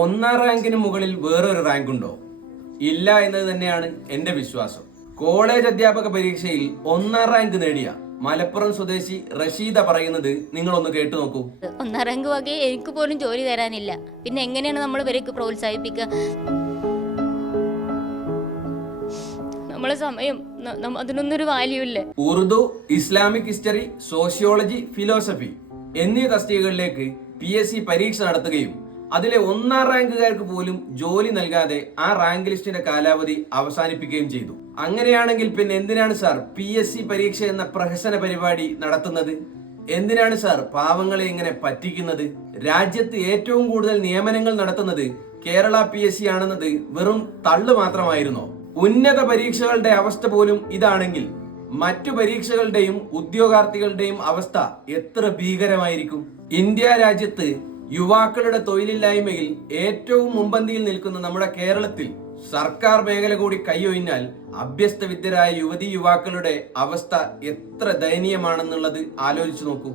ഒന്നാം റാങ്കിന് മുകളിൽ വേറൊരു റാങ്ക് ഉണ്ടോ? ഇല്ല എന്നത് തന്നെയാണ് എന്റെ വിശ്വാസം. കോളേജ് അധ്യാപക പരീക്ഷയിൽ ഒന്നാം റാങ്ക് നേടിയ മലപ്പുറം സ്വദേശി റഷീദ പറയുന്നത് നിങ്ങളൊന്ന് കേട്ടു നോക്കൂ. ഒന്നാം റാങ്ക് വകയെ എനിക്ക് പോലും ജോലി തരാനില്ല, പിന്നെ എങ്ങനെയാണ് നമ്മൾ ഇവരേക്ക് പ്രോത്സാഹിപ്പിക്കുക? നമ്മളെ സമയം അതിനൊന്നൊരു വാല്യൂ ഇല്ല. Urdu, Islamic history, sociology, philosophy എന്നീ തസ്തികകളിലേക്ക് PSC പരീക്ഷ നടത്തുകയും അതിലെ ഒന്നാം റാങ്കുകാർക്ക് പോലും ജോലി നൽകാതെ ആ റാങ്ക് ലിസ്റ്റിന്റെ കാലാവധി അവസാനിപ്പിക്കുകയും ചെയ്തു. അങ്ങനെയാണെങ്കിൽ പിന്നെ എന്തിനാണ് സാർ PSC പരീക്ഷ എന്ന പ്രഹസന പരിപാടി നടത്തുന്നത്? എന്തിനാണ് സാർ പാവങ്ങളെ ഇങ്ങനെ പറ്റിക്കുന്നത്? രാജ്യത്ത് ഏറ്റവും കൂടുതൽ നിയമനങ്ങൾ നടത്തുന്നത് കേരള PSC ആണെന്നത് വെറും തള്ളു മാത്രമായിരുന്നോ? ഉന്നത പരീക്ഷകളുടെ അവസ്ഥ പോലും ഇതാണെങ്കിൽ മറ്റു പരീക്ഷകളുടെയും ഉദ്യോഗാർത്ഥികളുടെയും അവസ്ഥ എത്ര ഭീകരമായിരിക്കും? ഇന്ത്യ രാജ്യത്ത് യുവാക്കളുടെ തൊഴിലില്ലായ്മയിൽ ഏറ്റവും മുൻപന്തിയിൽ നിൽക്കുന്ന നമ്മുടെ കേരളത്തിൽ സർക്കാർ മേഖല കൂടി കൈയൊഴിഞ്ഞാൽ അഭ്യസ്ത വിദ്യരായ യുവതി യുവാക്കളുടെ അവസ്ഥ എത്ര ദയനീയമാണെന്നുള്ളത് ആലോചിച്ചു നോക്കൂ.